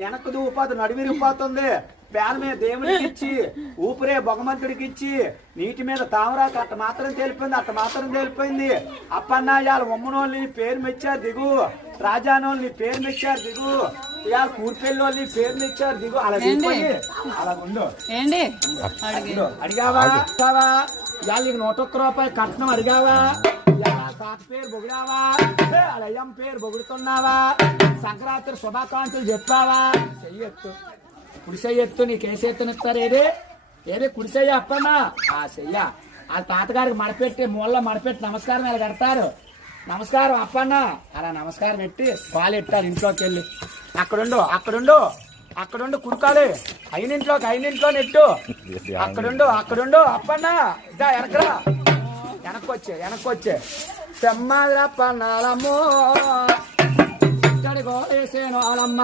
వెనక్కు దూపాదు నడివిరిగిపోతుంది. పేల మీద దేవుడికి ఇచ్చి ఊపిరే భగవంతుడికి ఇచ్చి నీటి మీద తామరాకు అట్ట మాత్రం తేలిపోయింది. అప్పన్న ఇవాళ ఉమ్మనోళ్ళని పేరు మెచ్చారు దిగు, రాజానోళ్ళని పేరు మెచ్చారు దిగు, ఇవాళ కూర్పెల్లి వాళ్ళని పేరు మెచ్చారు దిగు. అలా దిగిపోయి అలా ఉండు. అడిగావా ఇవాళ నీకు 101 రూపాయలు కట్నం అడిగావా? తాత పేరు బొగిడావా? అయ్యం పేరు బొగుడుతున్నావా? సంక్రాంతి శుభాకాంక్షలు చెప్పావా? చెయ్యొత్తు, కుడి చెయ్యొత్తు. నీకు ఏ చేతునిస్తారు? ఏదే కుడి చెయ్య అప్పన్నా. ఆ చెయ్య వాళ్ళ తాతగారికి మడపెట్టి మూలలో మడపెట్టి నమస్కారం ఇలా కడతారు. నమస్కారం అప్పన్న అలా నమస్కారం పెట్టి పాలు ఎట్టారు. ఇంట్లోకి వెళ్ళి అక్కడుండు కుడుకాలి. అయినింట్లో నెట్టు. అక్కడుండు అప్పన్న ఇదా ఎనకరా, వెనక్కొచ్చే చెమ్మాదిరప్పన్నాలమ్మో ఇక్కడికో వేసేను వాళ్ళమ్మ.